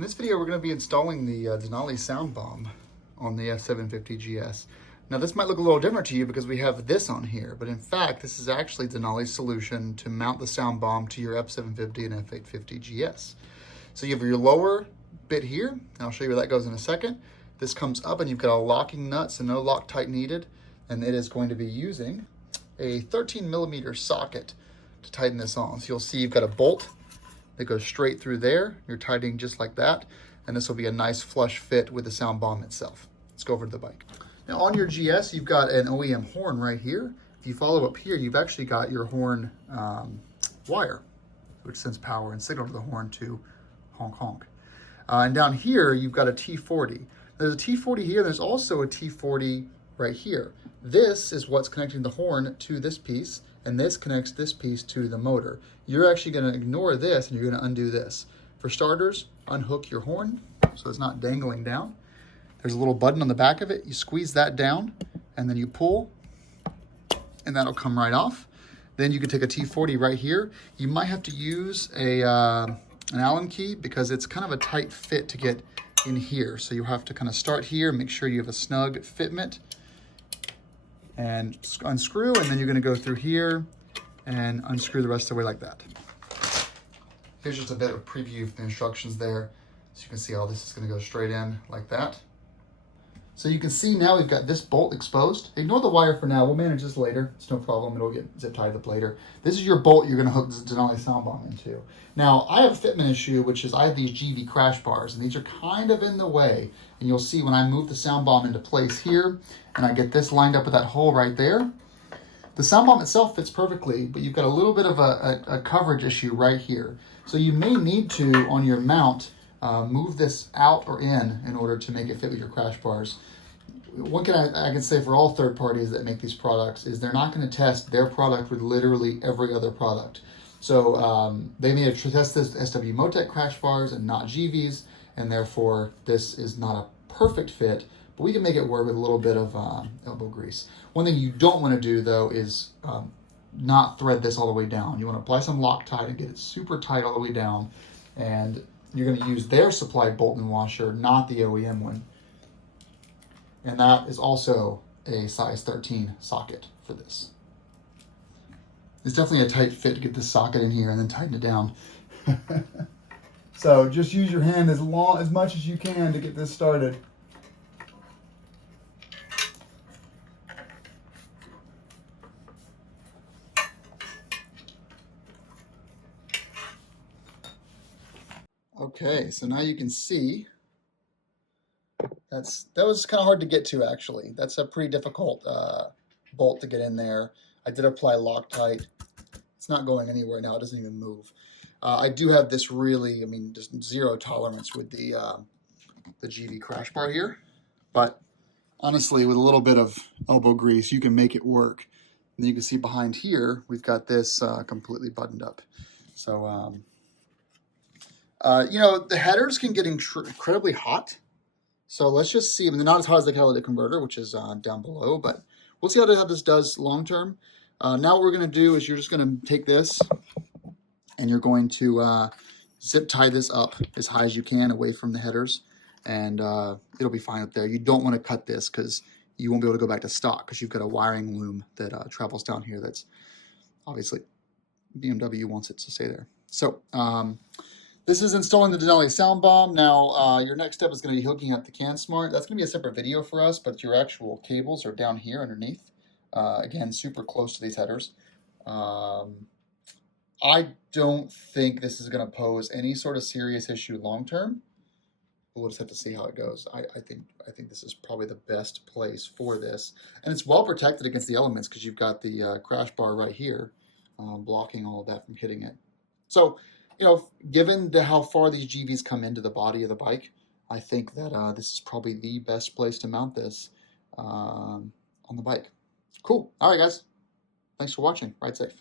In this video, we're going to be installing the Denali SoundBomb on the F750GS. Now, this might look a little different to you because we have this on here, but in fact, this is actually Denali's solution to mount the SoundBomb to your F750 and F850GS. So you have your lower bit here, and I'll show you where that goes in a second. This comes up and you've got a locking nut, so no Loctite needed, and it is going to be using a 13mm socket to tighten this on. So you'll see you've got a bolt that goes straight through there. You're tightening just like that, and this will be a nice flush fit with the SoundBomb itself. Let's go over to the bike. Now on your GS, you've got an OEM horn right here. If you follow up here, you've actually got your horn wire, which sends power and signal to the horn to honk honk. And down here, you've got a T40. There's a T40 here, there's also a T40 right here. This is what's connecting the horn to this piece, and this connects this piece to the motor. You're actually going to ignore this and you're going to undo this. For starters, unhook your horn so it's not dangling down. There's a little button on the back of it. You squeeze that down and then you pull and that'll come right off. Then you can take a T40 right here. You might have to use an Allen key because it's kind of a tight fit to get in here. So you have to kind of start here, make sure you have a snug fitment, and unscrew, and then you're going to go through here and unscrew the rest of the way like that. Here's just a bit of a preview of the instructions there. So you can see how this is going to go straight in like that. So you can see now we've got this bolt exposed. Ignore the wire for now. We'll manage this later. It's no problem. It'll get zip tied up later. This is your bolt you're going to hook the Denali SoundBomb into. Now, I have a fitment issue, which is I have these GV crash bars, and these are kind of in the way. And you'll see when I move the SoundBomb into place here, and I get this lined up with that hole right there, the SoundBomb itself fits perfectly, but you've got a little bit of a coverage issue right here. So you may need to, on your mount, move this out or in order to make it fit with your crash bars. One thing I can say for all third parties that make these products is they're not going to test their product with literally every other product. So they may have tested SW Motec crash bars and not GVs, and therefore this is not a perfect fit, but we can make it work with a little bit of elbow grease. One thing you don't want to do though is not thread this all the way down. You want to apply some Loctite and get it super tight all the way down, and you're going to use their supplied bolt and washer, not the OEM one. And that is also a size 13 socket for this. It's definitely a tight fit to get this socket in here and then tighten it down. So just use your hand as much as you can to get this started. Okay, so now you can see that was kind of hard to get to actually. That's a pretty difficult bolt to get in there. I did apply Loctite. It's not going anywhere now. It doesn't even move. I do have this really, just zero tolerance with the GV crash bar here. But honestly, with a little bit of elbow grease, you can make it work. And you can see behind here, we've got this completely buttoned up. So, the headers can get incredibly hot. So let's just see. They're not as hot as the catalytic converter, which is down below, but we'll see how this does long term. Now what we're going to do is you're just going to take this and you're going to zip tie this up as high as you can away from the headers, and it'll be fine up there. You don't want to cut this because you won't be able to go back to stock because you've got a wiring loom that travels down here that's obviously BMW wants it to stay there. So this is installing the Denali SoundBomb. Now, your next step is going to be hooking up the CanSmart. That's going to be a separate video for us, but your actual cables are down here underneath. Again, super close to these headers. I don't think this is going to pose any sort of serious issue long term. We'll just have to see how it goes. I think this is probably the best place for this, and it's well protected against the elements because you've got the crash bar right here, blocking all of that from hitting it. So, given how far these GVs come into the body of the bike, I think that this is probably the best place to mount this on the bike. Cool. All right, guys. Thanks for watching. Ride safe.